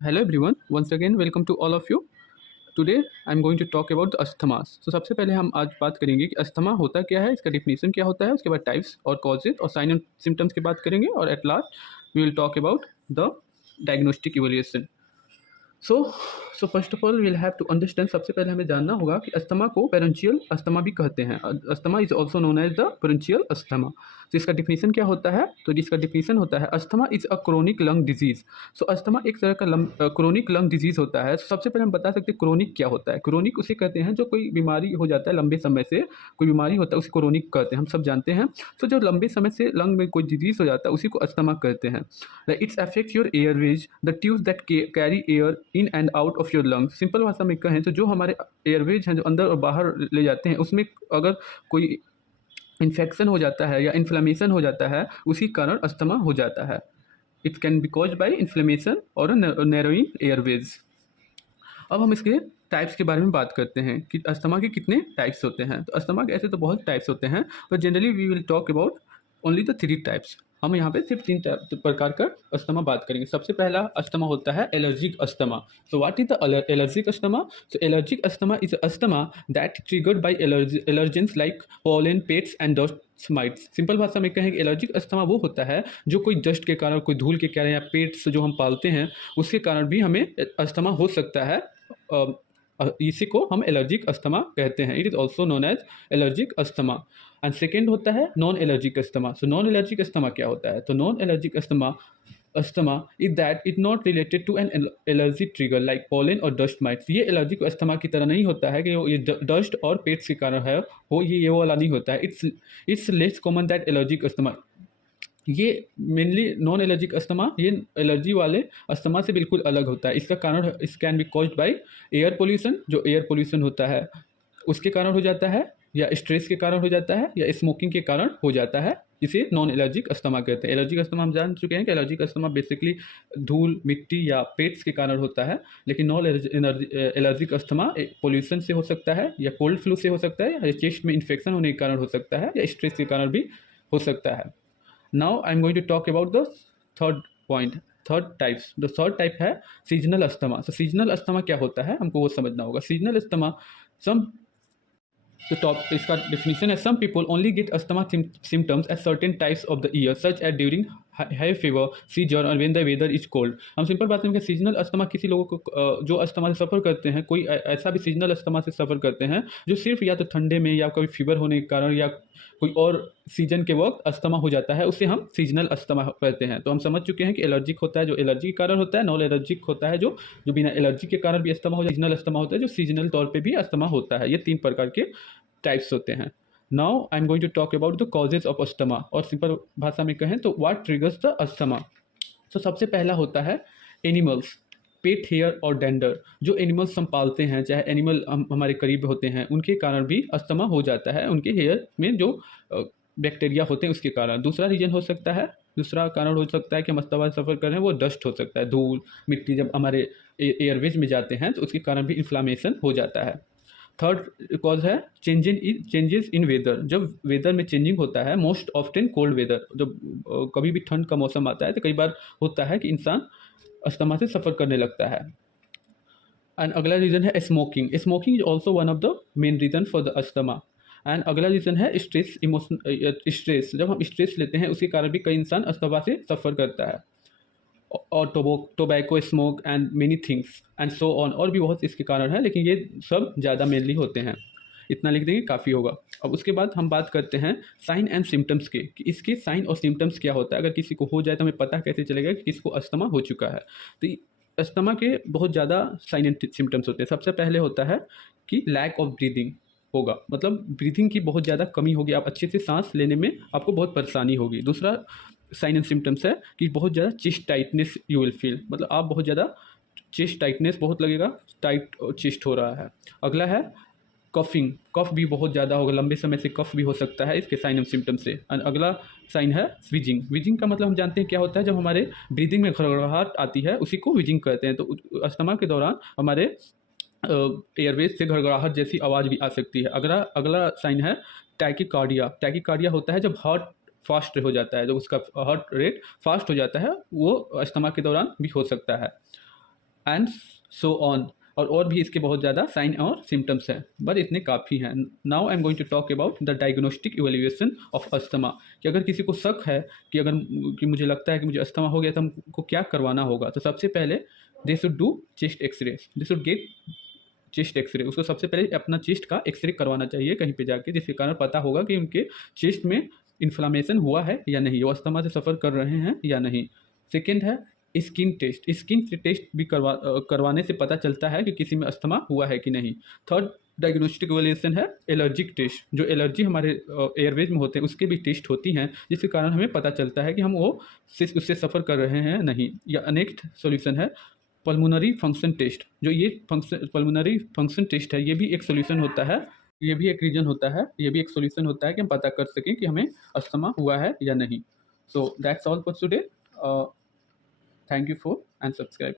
Hello everyone, once again welcome to all of you. Today I am going to talk about the अस्थमास. तो सबसे पहले हम आज बात करेंगे कि अस्थमा होता क्या है, इसका डिफिनीशन क्या होता है, उसके बाद टाइप्स और कॉजेज और साइन एंड सिम्टम्स की बात करेंगे और at last we will talk about the diagnostic evaluation. So so first of all we'll have to understand. सबसे पहले हमें जानना होगा कि अस्थमा को पेरेंशियल अस्थमा भी कहते हैं. Asthma is also known as the perennial asthma. तो इसका डिफिनीशन क्या होता है? तो इसका डिफिनीशन होता है asthma is a chronic lung disease. So asthma एक तरह का क्रोनिक लंग डिजीज होता है. सबसे पहले हम बता सकते हैं क्रोनिक क्या होता है. क्रोनिक उसे कहते हैं जो कोई बीमारी हो जाता है लंबे समय से, कोई बीमारी होता है उसे क्रोनिक कहते हैं, हम सब जानते हैं. तो जो लंबे समय से लंग में कोई डिजीज हो जाता है उसी को अस्थमा कहते हैं. It's affect your Airways, the tubes that carry air in and out of your lungs. Simple भाषा में कहें तो जो हमारे एयरवेज हैं जो अंदर और बाहर ले जाते हैं उसमें अगर कोई इन्फेक्शन हो जाता है या इन्फ्लेमेशन हो जाता है उसी कारण अस्थमा हो जाता है. It can be caused by inflammation और नैरोइंग एयरवेज. अब हम इसके टाइप्स के बारे में बात करते हैं कि अस्थमा के कितने टाइप्स होते हैं. तो अस्थमा के ऐसे तो बहुत टाइप्स होते हैं, पर generally we will talk about only the 3 types. हम यहाँ पे सिर्फ 3 प्रकार का अस्थमा बात करेंगे. सबसे पहला अस्थमा होता है allergic asthma. So what is the allergic asthma? So allergic asthma is asthma that triggered by allergens like pollen, pets and dust mites. Simple भाषा में कहें कि एलर्जिक अस्थमा वो होता है जो कोई डस्ट के कारण, कोई धूल के कारण या पेट्स जो हम पालते हैं उसके कारण भी हमें अस्थमा हो सकता है. इसी को हम एलर्जिक अस्थमा कहते हैं. It is also known as allergic asthma. And second होता है non allergic asthma. So non allergic asthma क्या होता है? तो non allergic asthma is that it not related to an allergy trigger like pollen और dust mites. ये allergic asthma की तरह नहीं होता है कि ये डस्ट और पेट्स के कारण है हो, ये वाला नहीं होता है. It's less common that allergic asthma. ये मेनली नॉन एलर्जिक अस्थमा ये एलर्जी वाले अस्थमा से बिल्कुल अलग होता है. इसका कारण इस can be caused by air pollution. जो एयर पोल्यूशन होता है उसके कारण हो जाता है, या स्ट्रेस के कारण हो जाता है, या स्मोकिंग के कारण हो जाता है. इसे नॉन एलर्जिक अस्थमा कहते हैं. एलर्जिक अस्थमा हम जान चुके हैं कि एलर्जिक अस्थमा बेसिकली धूल, मिट्टी या पेट्स के कारण होता है. लेकिन नॉन एलर्जिक अस्थमा पोल्यूशन से हो सकता है, या कोल्ड फ्लू से हो सकता है, या चेस्ट में इन्फेक्शन होने के कारण हो सकता है, या स्ट्रेस के कारण भी हो सकता है. Now I'm going to talk about the third point, third types. The third type है सीजनल अस्थमा. तो सीजनल अस्थमा क्या होता है हमको वो समझना होगा. सीजनल अस्थमा सम तो टॉप इसका डिफिनीशन है some people only get asthma symptoms at certain types of the year such at during high fever, seizure और when the weather is cold. हम सिंपल बात करें कि सीजनल अस्थमा किसी लोगों को जो अस्थमा से सफ़र करते हैं, कोई ऐसा भी सीजनल अस्थमा से सफ़र करते हैं जो सिर्फ या तो ठंडे में या कभी फीवर होने के कारण या कोई और सीजन के वक्त अस्थमा हो जाता है, उसे हम सीजनल अस्थमा कहते हैं. तो हम समझ चुके हैं कि एलर्जिक होता है जो एलर्जी के कारण होता है, नॉन एलर्जिक होता है जो जो बिना एलर्जी के कारण भी अस्थमा हो जाए, सीजनल अस्थमा होता है जो सीजनल तौर पे भी अस्थमा होता है. ये 3 प्रकार के टाइप्स होते हैं. Now I am going to talk about the causes of asthma. और सिंपल भाषा में कहें तो व्हाट ट्रिगर्स द अस्थमा. तो सबसे पहला होता है एनिमल्स, पेट हेयर और डेंडर. जो एनिमल्स हम पालते हैं, चाहे एनिमल हमारे करीब होते हैं, उनके कारण भी अस्थमा हो जाता है. उनके हेयर में जो बैक्टीरिया होते हैं उसके कारण. दूसरा रीजन हो सकता है, दूसरा कारण हो सकता है कि हम अस्थमा से सफ़र कर रहे हैं वो डस्ट हो सकता है, धूल मिट्टी जब हमारे एयरवेज में जाते हैं तो उसके कारण भी इन्फ्लामेशन हो जाता है. थर्ड कॉज है चेंजेस इन वेदर. जब वेदर में चेंजिंग होता है, मोस्ट ऑफ्टन कोल्ड वेदर, जब कभी भी ठंड का मौसम आता है तो कई बार होता है कि इंसान अस्थमा से सफ़र करने लगता है. एंड अगला रीज़न है smoking. Smoking is also one of the main reason for the asthma. And अगला रीज़न है स्ट्रेस, स्ट्रेस. जब हम स्ट्रेस लेते हैं उसके कारण भी कई इंसान अस्थमा से सफ़र करता है. और tobacco smoke and many things and so on, और भी बहुत इसके कारण है, लेकिन ये सब ज़्यादा मेनली होते हैं. इतना लिख देंगे काफ़ी होगा. अब उसके बाद हम बात करते हैं साइन एंड सिम्टम्स के, कि इसके साइन और सिम्टम्स क्या होता है. अगर किसी को हो जाए तो हमें पता कैसे चलेगा कि इसको अस्थमा हो चुका है. तो अस्थमा के बहुत ज़्यादा साइन एंड सिम्टम्स होते हैं. सबसे पहले होता है कि लैक ऑफ ब्रीदिंग होगा, मतलब ब्रीथिंग की बहुत ज़्यादा कमी होगी, आप अच्छे से सांस लेने में आपको बहुत परेशानी होगी. दूसरा साइन एंड सिम्टम्स है कि बहुत ज़्यादा chest tightness you will feel, मतलब आप बहुत ज़्यादा चेस्ट टाइटनेस बहुत लगेगा, टाइट चेस्ट हो रहा है. अगला है कफिंग, कफ भी बहुत ज़्यादा होगा, लंबे समय से कफ भी हो सकता है इसके साइन एंड सिम्टम्स से. और अगला साइन है विजिंग. विजिंग का मतलब हम जानते हैं क्या होता है, जब हमारे ब्रीदिंग में घड़घड़ाहट आती है उसी को विजिंग कहते हैं. तो अस्थमा के दौरान हमारे एयरवेज से घड़घड़ाहट जैसी आवाज़ भी आ सकती है. अगला साइन है टैकीकार्डिया. टैकीकार्डिया होता है जब हार्ट फास्ट हो जाता है, जब उसका हार्ट रेट फास्ट हो जाता है, वो अस्थमा के दौरान भी हो सकता है. एंड सो ऑन, और भी इसके बहुत ज़्यादा साइन और सिम्टम्स हैं, बट इतने काफ़ी हैं। Now I am going to talk about the diagnostic evaluation of asthma, कि अगर किसी को शक है कि कि मुझे लगता है कि मुझे अस्थमा हो गया तो हमको क्या करवाना होगा। तो सबसे पहले they should do chest x ray, they should get chest x ray. उसको सबसे पहले अपना चेस्ट का एक्सरे करवाना चाहिए कहीं पे जाके, जिसके कारण पता होगा कि उनके चेस्ट में इन्फ्लामेशन हुआ है या नहीं, वो अस्थमा से सफ़र कर रहे हैं या नहीं। सेकेंड है स्किन टेस्ट, स्किन टेस्ट भी करवाने से पता चलता है कि किसी में अस्थमा हुआ है कि नहीं। थर्ड डायग्नोस्टिक इवैल्यूएशन है एलर्जिक टेस्ट, जो एलर्जी हमारे एयरवेज में होते हैं उसके भी टेस्ट होती हैं, जिसके कारण हमें पता चलता है कि हम वो उससे सफ़र कर रहे हैं नहीं। या नेक्स्ट सॉल्यूशन है पल्मोनरी फंक्शन टेस्ट, जो ये पल्मोनरी फंक्शन टेस्ट है, ये भी एक सोल्यूशन होता है, ये भी एक रीजन होता है, ये भी एक सोल्यूशन होता है कि हम पता कर सकें कि हमें अस्थमा हुआ है या नहीं। So that's all for today. Thank you for and subscribe.